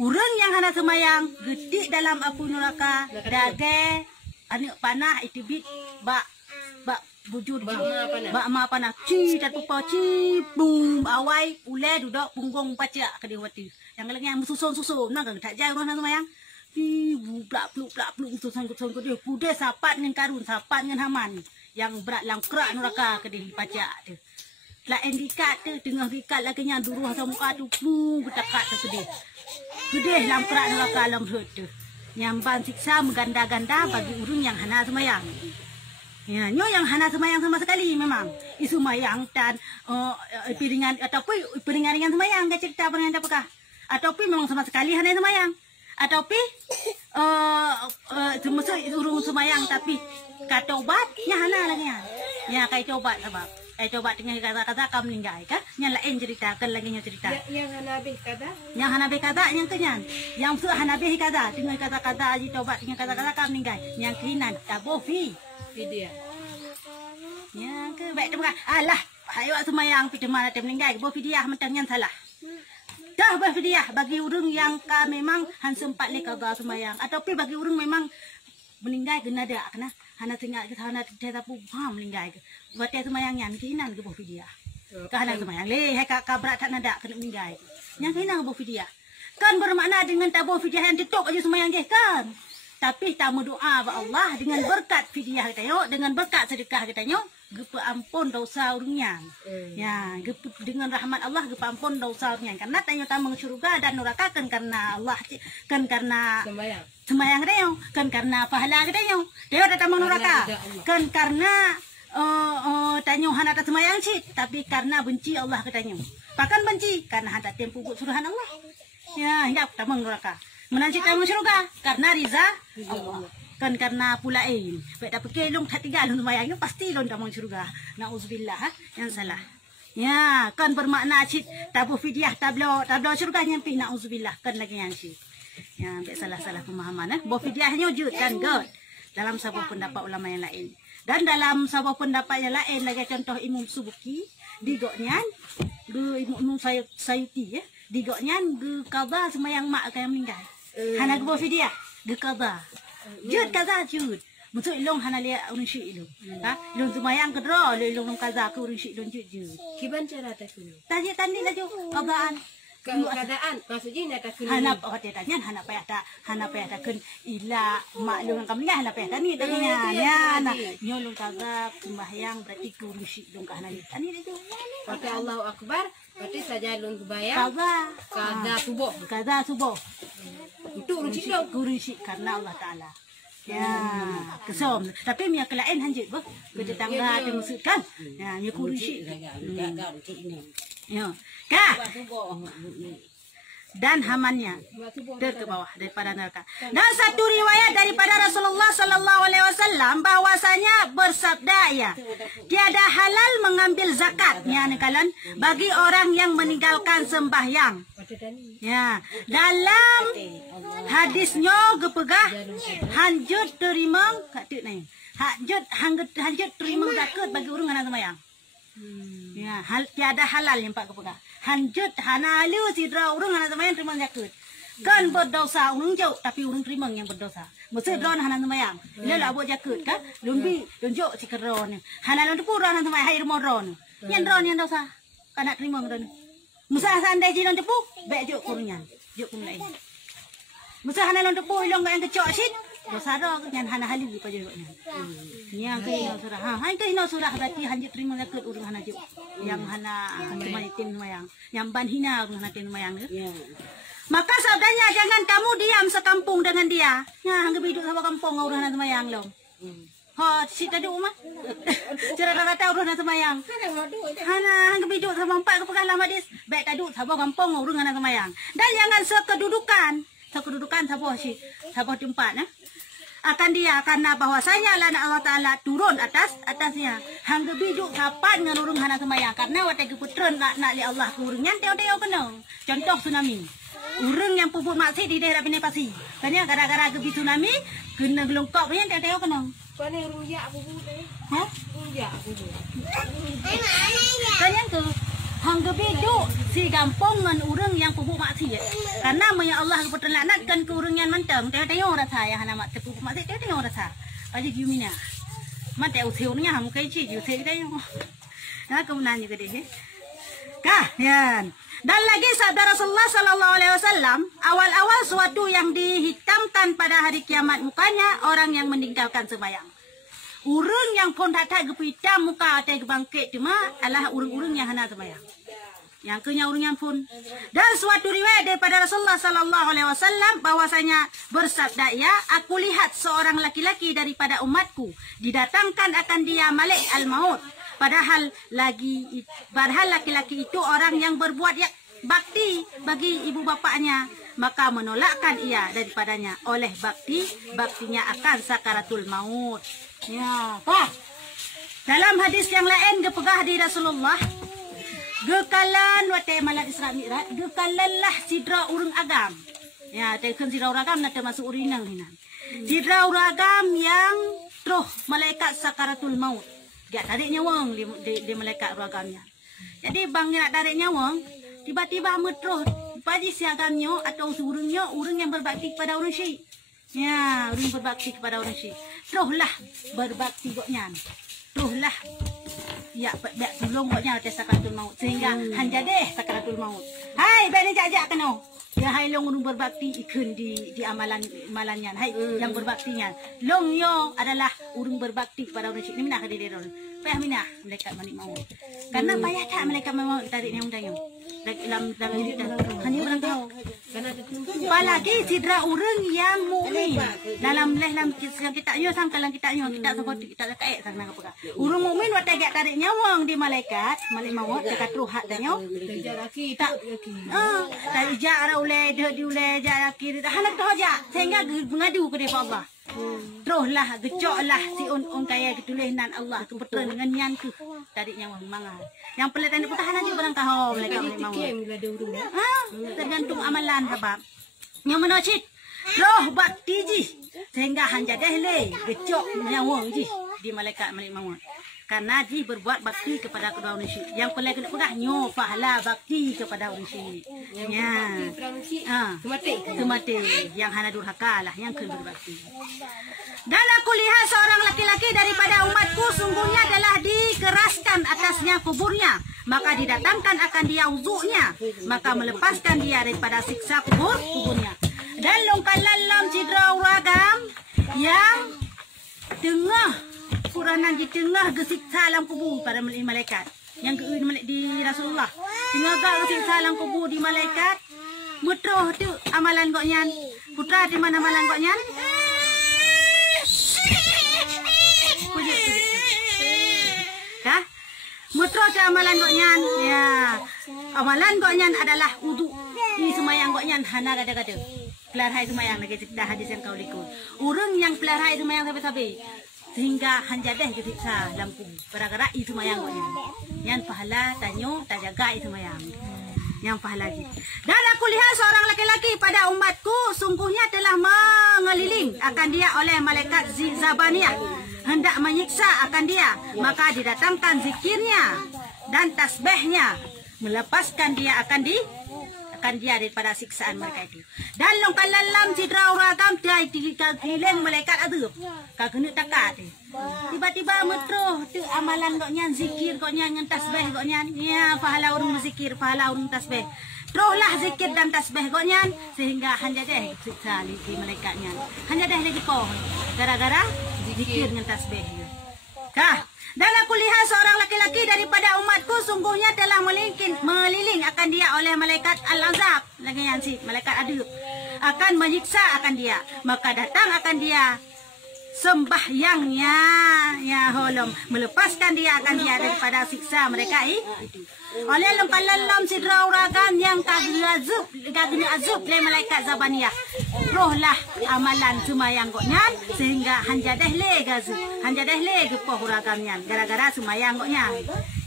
Urang yang hana semayang getik dalam api neraka dage anak panah itu bit bak bujur bak ma panah ci tatu pa ci bum awai ule duduk punggung pacak ke dewati yang yang susun nang tak jai orang semayang di plak pluk susun ke dia kuda sapat dengan karun sapat dengan haman yang berat langkrak neraka ke dia pacak tu lah endikat tu tengah rikat lagi yang duruh sama muka tu pung betakat tu ke dia gede langkrak neraka alam tu nyamban siksa mengganda-ganda bagi urang yang hana semayang. Ya, nyo yang hana semayang sama sekali memang. Isu mayang dan piringan ataupun piringan semayang ke cerita dengan apakah? Ataupun memang sama sekali hana semayang. Ataupun semasa urung semayang tapi kata obatnya hana lagi ya. Ya kata obat sebab coba dengan kata-kata kamu meninggal kan? Yang lain ceritakan lagi yang cerita. Yang hanabe kata? Yang hanabe kata yang kenyan. Yang su hanabe kata dengan kata-kata aji coba dengan kata-kata kamu meninggal. Yang kinan tabofi Video. Yang ke baik terima. Alah, ayo semayang pi mana tem meninggal. Bo fidyah mentang yang salah. Dah bah fidyah bagi urang yang ka memang han sempat le kaga semayang ataupun bagi urang memang meninggal kena ada kena hana tinggal ke hana tidak tahu paham meninggal ke buat dia semayang yang kinan ke bo fidyah. Ka hana semayang le hai ka berat tak nada kena meninggal. Yang kinan ke bo fidyah. Kan bermakna dengan tabur fidyah yang ditok aja semayang ke kan. Tapi tamu doa ba Allah dengan berkat fidyah kita yo, dengan berkat sedekah kita yo, gepa ampun dosa urangnya. Ya, gepa dengan rahmat Allah gepa ampun dosa urangnya. Karena tanyo tamang syurga dan neraka kan karena Allah kan karena semayang kita yo, kan karena pahala kita yo. Dia ada tamang neraka. Kan karena tanyo hana ta semayang sih, tapi karena benci Allah katanya. Bahkan benci karena hanta tempu suruhan Allah. Ya, hendak tamang neraka. Menanti kamu syurga karena riza Allah. Kan karena pula baik dapat kelong tak tinggal semayangnya pasti lon tamang syurga. Nauzubillah yang salah. Ya, kan bermakna cit tabu fidyah tablo syurga nyampi nauzubillah kan lagi yang sih. Ya, salah pemahaman bo fidyahnya wujud kan god dalam sebuah pendapat ulama yang lain. Dan dalam sebuah pendapat yang lain lagi contoh Imam Subuki digoknya Imam Sayuti ya. Digoknya ge qada semayang mak yang meninggal. Hana ge bo fidyah ge qada. Jud kaza jud. Mutu ilong hana le urang syik ilong. Ha? Ilong semayang ke dro ilong kaza ke urang syik ilong jud. Kiban cara tak kuno. Tanya tani laju qadaan. Keadaan maksudnya nak kuno. Hana kata tanya hana payah ta kun ila maklum kami hana payah tani dengan ya na nyolong kaza sembahyang berarti ke urang syik ilong hana le. Tani laju. Kata Allahu Akbar, berarti saja lon sembahyang. Kaza subuh. Itu urang syik karena Allah Taala. Ya, kesom. Tapi mia kelain hanjit bah. Ke tetangga ada musik kan. Ya, mia kursi. Ya. Kah? Dan hamannya ke bawah daripada neraka. Dan satu riwayat daripada Rasulullah sallallahu alaihi wasallam bahwasanya bersabda ya, tiada halal mengambil zakatnya nekalan bagi orang yang meninggalkan sembahyang. Ya, dalam hadisnya gepegah hanjut terima katut nai. Hanjut terima zakat bagi orang yang sembahyang. Ya, tiada halal yang pak gepegah. Hanjut hanalu sidra urang hana semayang terima zakat. Kan berdosa urang jauh tapi urang terima yang berdosa. Maksud dron hana semayang. Lela buat zakat kan? Lumbi tunjuk si keron. Hana lon tepu ron hana semayang hai rumah ron. Yang ron yang dosa. Kana terima ron. Musa sandai ji lon tepu, baik juk kurunyan. Juk kun lain. Musa hana lon tepu ilong yang kecok sit. Dosa ro yang hana hali pa juknya. Yang ke ino surah. Ha, hai ke ino surah berarti hanjut terima zakat urang hana juk. Yang hana tim mayang, yang ban hina urang hana tim mayang. Maka sabdanya jangan kamu diam sekampung dengan dia. Ya, hanggap hidup sama kampung urang hana mayang long. Ha, si tadi umah. Cara kata urang hana mayang. Hana hanggap hidup sama empat kepegah lama dis. Baik tadi sama kampung urang hana mayang. Dan jangan sekedudukan sabah tempat akan dia karena bahwasanya lana Allah Taala turun atasnya hangga bijuk kapan dengan urang hana semayang karena watai keputren nak li Allah ke urang teo kena contoh tsunami urang yang pupuk maksud di daerah Pinepasi kanya gara-gara gebi tsunami kena gelongkok nya teo kena pane ruyak bubu teh ha ruyak bubu kanya tu hang gebiduk si gampang ngan urang yang pebuk maksiat. Karena maya Allah kepertelanatkan ke urang yang mantem, tengok rasa ya hana mak pebuk maksiat tengok rasa. Aje gimana? Mat teu nya ham kai chi ju thei dai. Nah, kemudian juga deh. Kah, yan. Dan lagi sabda Rasulullah sallallahu alaihi wasallam, awal-awal suatu yang dihitamkan pada hari kiamat mukanya orang yang meninggalkan sembahyang. Urang yang pun tak gepitam muka atau gebangkit cuma adalah urang-urang yang hana sembahyang. Yang kenya urang yang pun. Dan suatu riwayat daripada Rasulullah sallallahu alaihi wasallam bahwasanya bersabda ia, aku lihat seorang laki-laki daripada umatku didatangkan akan dia Malik al-Maut. Padahal laki-laki itu orang yang berbuat bakti bagi ibu bapaknya, maka menolakkan ia daripadanya oleh baktinya akan sakaratul maut. Ya, Pak. Dalam hadis yang lain gepegah di Rasulullah, gekalan wate malak Isra Mi'raj, gekalanlah sidra urang agam. Ya, tekan sidra urang agam nak termasuk urinang hinan. Sidra urang agam yang truh malaikat sakaratul maut. Dia tarik nyawang di malaikat ragamnya. Jadi bang nak tarik nyawang, tiba-tiba metruh pagi siagamnya atau urangnya urang yang berbakti kepada orang syekh. Ya, urang berbakti kepada orang syekh. Teruslah berbakti goknya. Teruslah ya bak tolong goknya atas sakaratul maut sehingga hanjadeh sakaratul maut. Hai, bani jak-jak kena. Ya hai long urang berbakti ikun di amalannya. Hai yang berbaktinya. Long yo adalah urang berbakti kepada orang syekh. Ni minah dia orang. Payah minah malaikat manik maut. Karena payah tak malaikat maut tarik yang dayung. Dalam hidup dah. Hanya orang tahu. Apalagi sidra urang yang mukmin. Dalam yang kita nyo sangkalan kita nyo kita sebut kita kaek sang nak apa. Urang mukmin wat tarik nyawang di malaikat manik maut dekat ruhat dah nyo. Laki tak laki. Dari jarak ulai diulai jarak kiri dah nak toja sehingga mengadu kepada Allah. Teruslah gecoklah si on kaya ketulisan Allah kebetulan dengan nyan tu tarik nyawang mangal. Yang pelatan putahan aja barang kahom mereka mau. Tergantung amalan sebab. Yang menocit roh bakti ji sehingga hanjadah le gecok nyawang ji di malaikat malik maut. Karena ji berbuat bakti kepada kedua orang syekh. Yang paling kena pedah nyo pahala bakti kepada orang syekh. Ya. Semati yang hana durhaka lah yang kena berbakti. Dan aku lihat seorang laki-laki daripada umatku sungguhnya telah dikeraskan atasnya kuburnya, maka didatangkan akan dia uzuknya, maka melepaskan dia daripada siksa kuburnya. Dan longkalam cidra uragam yang tengah Quranan di tengah gesiksa alam kubur pada malaikat yang di Rasulullah tengah gesiksa alam kubur di malaikat mutroh tu amalan goknyan putra di mana amalan goknyan dah mutroh tu amalan goknyan ya amalan goknyan adalah wudu ini semayang goknyan hana gada-gada pelahai semayang lagi cerita hadis yang kau likut urang yang pelahai semayang sampai-sampai sehingga hanjadah kesiksa dalam kubur. Gara-gara itu mayang goknya. Yang pahala tanyo tak jaga itu mayang. Yang pahala ji. Dan aku lihat seorang laki-laki pada umatku sungguhnya telah mengeliling akan dia oleh malaikat Zabaniyah. Hendak menyiksa akan dia. Maka didatangkan zikirnya dan tasbihnya. Melepaskan dia akan dia daripada siksaan mereka itu. Dan longkalam sidra uragam dia dikileng malaikat adab. Kagena takat. Tiba-tiba metroh tu amalan goknya zikir goknya dengan tasbih goknya. Ya pahala urang zikir, pahala urang tasbih. Teruslah zikir dan tasbih goknya sehingga hanjadah siksa di malaikatnya. Hanjadah lagi poh gara-gara zikir dengan tasbih. Kah? Dan aku lihat seorang laki-laki daripada umatku sungguhnya telah meliling akan dia oleh malaikat Al-Azab. Lagi yang si malaikat adab akan menyiksa akan dia. Maka datang akan dia sembahyangnya ya holom melepaskan dia akan dia daripada siksa mereka oleh lempalalam sidra uragam yang kagena azub le malaikat Zabaniyah. Rohlah amalan semayang goknya sehingga hanjadah le gazu hanjadah le gepoh uragamnya gara-gara semayang goknya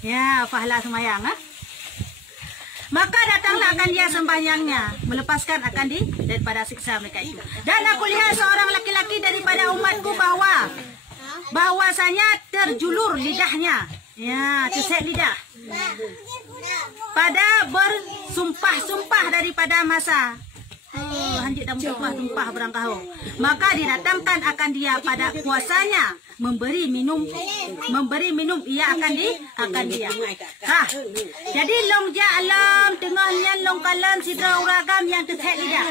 ya pahala semayang maka datanglah akan dia sembahyangnya melepaskan akan daripada siksa mereka itu. Dan aku lihat seorang laki-laki daripada umatku bahwasanya terjulur lidahnya ya terset lidah pada bersumpah-sumpah daripada masa hanjit dan tumpah-tumpah berangkahau, maka didatangkan akan dia pada puasanya memberi minum ia akan dia. Jadi long ja alam tengahnya long kalan sidra uragam yang tetek lidah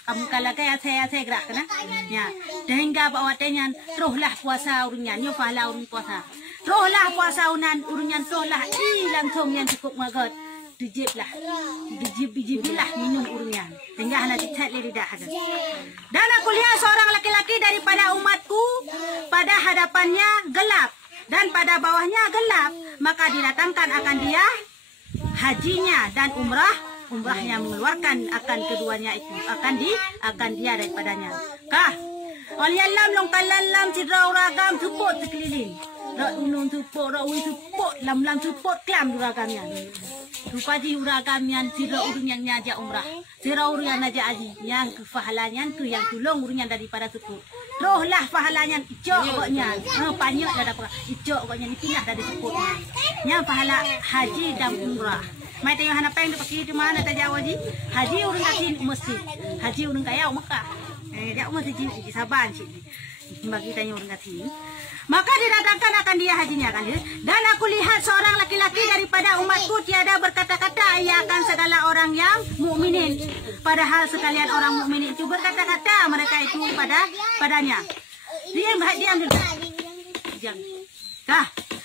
kamu kalau kayak saya gerak kena ya sehingga bawa tenyan teruslah puasa urunyan yo pahala urun puasa teruslah puasa urunyan teruslah langsung yang cukup magot dijiblah minum urunyan sehingga hana tetek lidah ada. Dan aku lihat seorang laki-laki daripada umatku pada hadapannya gelap dan pada bawahnya gelap, maka didatangkan akan dia hajinya dan umrahnya mengeluarkan akan keduanya itu akan dia daripadanya. Walialam long kalam sidra uragam support sekeliling. Unun support lam support klam uragamnya. Rupaji uragamnya sidra urunyan aja umrah. Sidra urunyan aja haji yang kefahalanya tu yang tulung urunyan daripada support. Rohlah pahalanya icok koknya. Banyak dah dapat icok koknya dipindah dari supportnya. Yang pahala haji dan umrah. Mai tengok hana peng dipakai di mana tak jauh haji urang katin masjid. Haji urang kaya Mekah. Dia masjid di Saban sih. Bagi tanya urang katin. Maka didatangkan akan dia hajinya kan. Dan aku lihat seorang laki-laki daripada umatku tiada berkata-kata ia akan segala orang yang mukminin. Padahal sekalian orang mukmin itu berkata-kata mereka itu padanya. Diam dulu.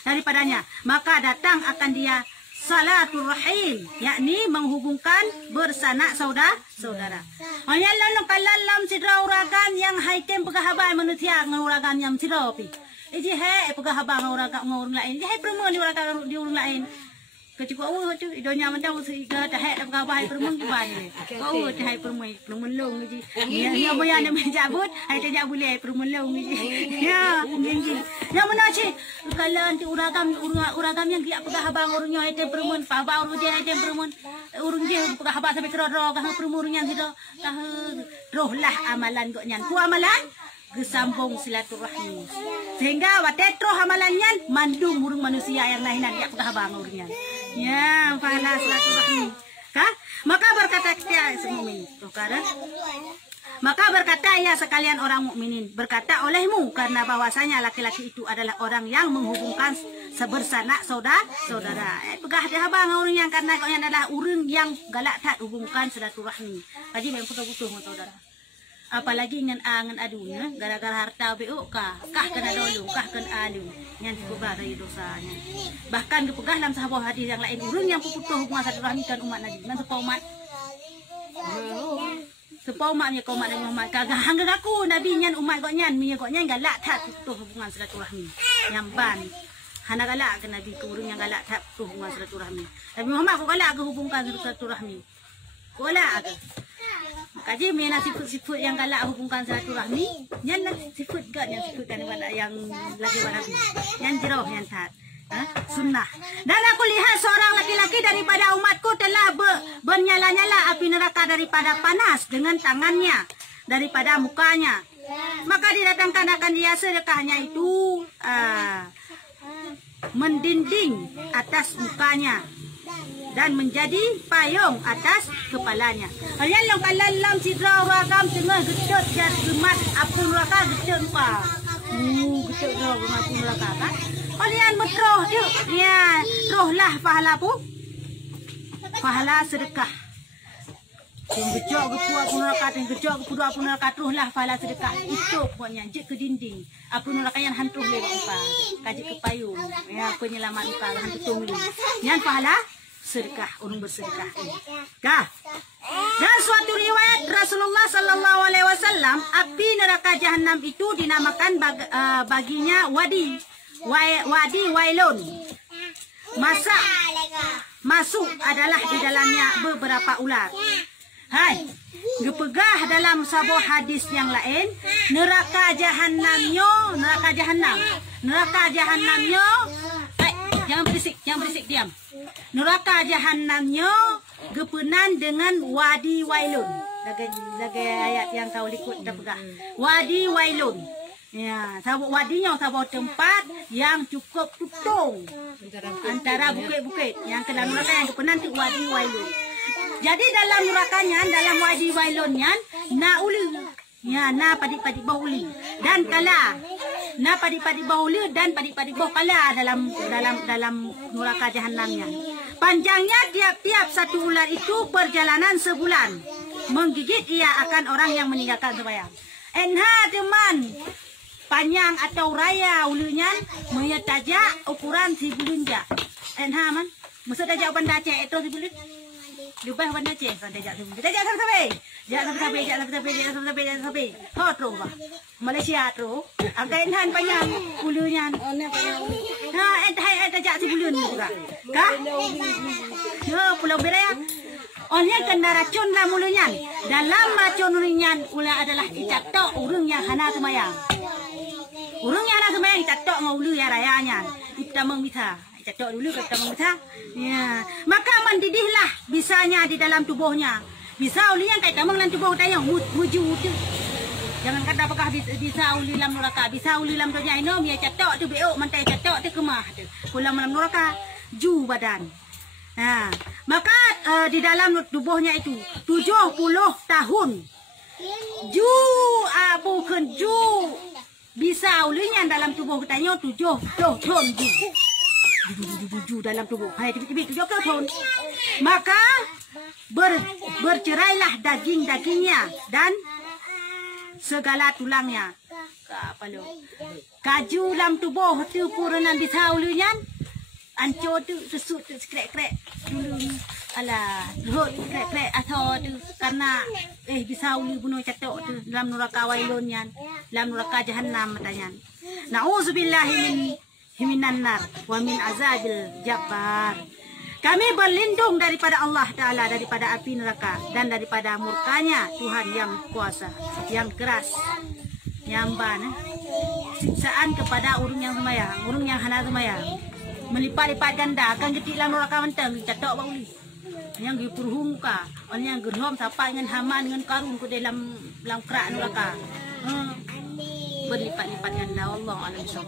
Daripadanya. Maka datang akan dia salatul rahim, yakni menghubungkan bersanak saudara. Hanya lalu kalam sidra uragam yang haitem pegahaban manusia nguragam yang siropi. Iji hai pegahaban ngurang lain. Iji hai perempuan di urang lain. Kecuali tu idonya mentang sehingga dah hai pegahaban perempuan banyak. Kau dah hai perempuan long iji. Yang boleh anda menjabut, hai tidak boleh perempuan long iji. Ya, iji. Yang mana sih? Kalau nanti uragam yang dia pegahaban urungnya hai perempuan, paba urung dia hai perempuan. Urung dia pegahaban sampai teror kah perempuan yang sudah rohlah amalan koknya. Ku amalan kesambung silaturahmi. Sehingga watetro hamalannya mandung burung manusia yang lain dia pegahaban urungnya. Ya, pahala silaturahmi. Maka berkata kita semua ini. Maka berkata ya sekalian orang mukminin, berkata olehmu karena bahwasanya laki-laki itu adalah orang yang menghubungkan sebersanak saudara. Pegah dia bang orang yang karena kau yang adalah urun yang galak tak hubungkan silaturahmi. Kaji memang putus-putus saudara. Apalagi dengan angan adunya gara-gara harta beuk kah kena dolung kah kena alu yang dipegah dari dosanya. Bahkan dipegah dalam sahabat hadis yang lain urun yang putus hubungan silaturahmi kan umat Nabi. Dan sepaumat umatnya kau umat Nabi Muhammad kagak hangga aku Nabi nyan umat koknya galak tak putus hubungan silaturahmi. Yang ban hana galak ke Nabi ke urun yang galak tak putus hubungan silaturahmi. Nabi Muhammad kau galak ke hubungkan silaturahmi. Kau galak ke kaji mina sifat yang galak hubungkan silaturahmi, yang sifat gak yang sifat kan yang lagi warabi, yang jiroh yang tat, sunnah. Dan aku lihat seorang laki-laki daripada umatku telah bernyala-nyala api neraka daripada panas dengan tangannya daripada mukanya. Maka didatangkan akan dia sedekahnya itu mendinding atas mukanya dan menjadi payung atas kepalanya. Kalian long kalam sidra uragam tengah gedut dan gemat apa neraka gedut pa. Gedut gemat neraka kan. Kalian betroh tu. Ya, rohlah pahala pu. Pahala sedekah. Yang gejok ke puak neraka, yang gejok ke puak neraka rohlah pahala sedekah. Itu pokoknya jek ke dinding. Apa neraka yang hantu lewat upa. Kaji ke payung. Ya, penyelamat upa hantu tunggu. Yang pahala sedekah, orang bersedekah. Dan suatu riwayat Rasulullah Sallallahu Alaihi Wasallam, api neraka Jahanam itu dinamakan baginya wadi wailun. Masuk adalah di dalamnya beberapa ular. Hai, gepegah dalam sebuah hadis yang lain, neraka Jahanamnya. Jangan berisik, diam. Neraka Jahanamnya gepenan dengan wadi wailun. Lagi ayat yang kau likut dah pegah. Wadi wailun. Ya, sabuk wadinya sabuk tempat yang cukup tutung antara bukit-bukit yang ke dalam neraka yang penanti wadi wailun. Jadi dalam nerakanya, dalam wadi wailunnya na uli, ya na padik-padik bau uli dan kala, na padik-padik bau uli dan padik-padik bau kala dalam neraka jahanamnya. Panjangnya tiap-tiap satu ular itu perjalanan sebulan. Menggigit ia akan orang yang meninggalkan sembahyang. Enha teman. Panjang atau raya ulunya maya tajak ukuran si bulunja. Enha man. Maksud tajak benda cek itu si bulun. Lubah benda cek kan tajak si bulun. Tajak sampai. Jak sampai. Ho terus bah. Malaysia terus. Angka enhan panjang ulunya. Ha entai tajak si bulun juga. Kah? Yo Pulau Berea. Oleh kena racun lah mulunya. Dalam racun ulunya ulah adalah dicatok urang yang hana semayang. Urang yang hana semayang dicatok ngau ulu ya rayanya. Kita mengmita. Dicatok dulu kita mengmita. Ya. Maka mendidihlah bisanya di dalam tubuhnya. Bisa ulu yang kayak tamang dalam tubuh kita yang muju tu. Jangan kata apakah bisa ulu dalam neraka. Bisa ulu dalam tubuhnya inom ya catok tu beok mantai catok tu kemah tu. Pulang dalam neraka ju badan. Nah, maka di dalam tubuhnya itu 70 tahun. Ju bukan ju bisa ulinya dalam tubuh katanya 70 tahun ju dalam tubuh. Hai tiba-tiba 70 tahun. Maka bercerailah daging-dagingnya dan segala tulangnya. Apa lo? Kaju dalam tubuh tu puranan bisa ulinya. Ancur tu susut tu krek-krek dulu ala roh krek-krek atau tu karena bisa uli bunuh catok tu dalam neraka wailun yan dalam neraka jahanam katanya. Nauzubillahi minan nar wa min azabil jabbar. Kami berlindung daripada Allah Ta'ala daripada api neraka dan daripada murkanya Tuhan yang kuasa yang keras yang siksaan kepada urung yang semayang, urung yang hana semayang. Melipat-lipat ganda akan getik dalam neraka mentang dicatok bauli yang gipurhung ka orang yang gerhom sampai dengan haman dengan karun ke dalam kerak neraka berlipat-lipat ganda. Allah alam.